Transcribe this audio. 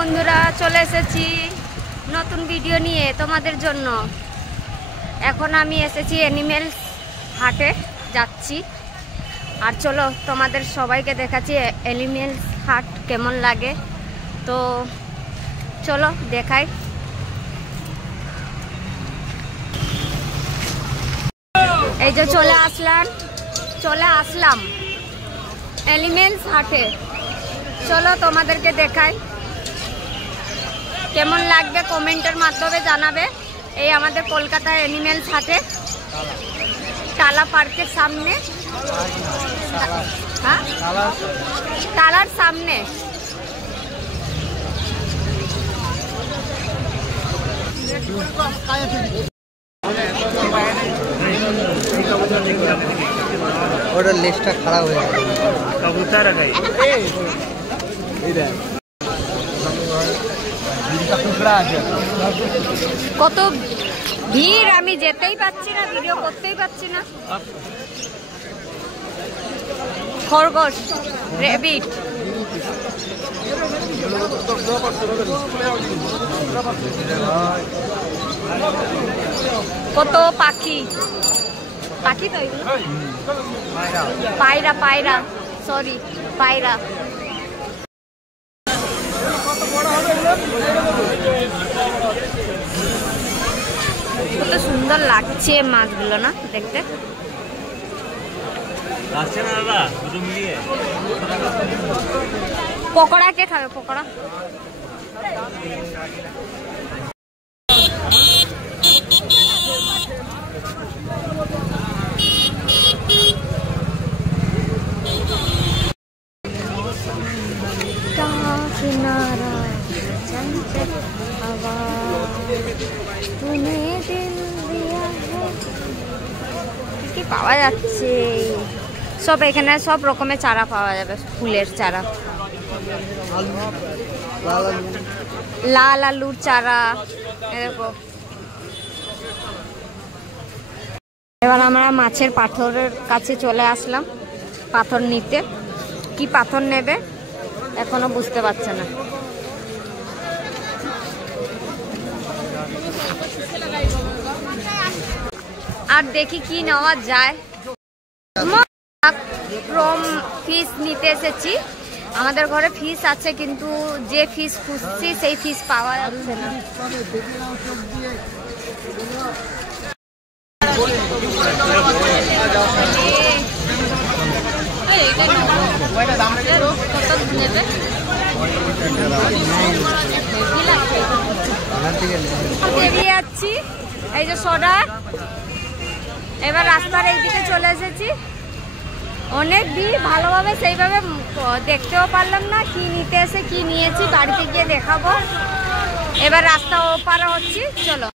বন্ধুরা, চলে এসেছি নতুন ভিডিও নিয়ে তোমাদের জন্য। এখন আমি এসেছি অ্যানিমেলস হাটে যাচ্ছি। আর চলো তোমাদের সবাইকে দেখাচ্ছি অ্যানিমেলস হাট কেমন লাগে। তো চলো দেখাই। এই যে চলে আসলাম অ্যানিমেলস হাটে। চলো তোমাদেরকে দেখাই কেমন লাগবে, কমেন্টের মাধ্যমে জানাবে। এই আমাদের কলকাতার অ্যানিমেলস হাটে, টালা পার্কের সামনে, হ্যাঁ টালার সামনে। ওটার লেজটা খারাপ হয়ে গেছে। কবুতর কত ভিড়, আমি যেতেই পাচ্ছি না, ভিডিও করতেই পাচ্ছি না। খরগোশ, রেবিট, কত পাখি তো পায়রা সরি পায়রা। কত সুন্দর লাগছে মাছগুলো না দেখতে। পকোড়া কে খাবে? পকোড়া किनारा चंचल हवा तूने दिल दिया है। কি পাওয়া যাচ্ছে সব এখানে, সব রকমের চারা পাওয়া যাবে, ফুলের চারা, লাল আলুর চারা এরকম। এবার আমরা মাছের পাথরের কাছে চলে আসলাম পাথর নিতে। কি পাথর নেবে এখনো বুঝতে পারছে না। আর দেখি কি নেওয়া যায়। ফিশ নিতে এসেছি। আমাদের ঘরে ফিশ আছে, কিন্তু যে ফিশ খুঁজছি সেই ফিশ পাওয়া যাচ্ছে না। বেরিয়ে যাচ্ছি, এই যে সোডা। এবার রাস্তার এইদিকে চলে এসেছি। অনেক ভিড়, ভালোভাবে সেইভাবে দেখতেও পারলাম না কি নিতে এসে কি নিয়েছি, বাড়িতে গিয়ে দেখাবো। এবার রাস্তা ওপারা হচ্ছি, চলো।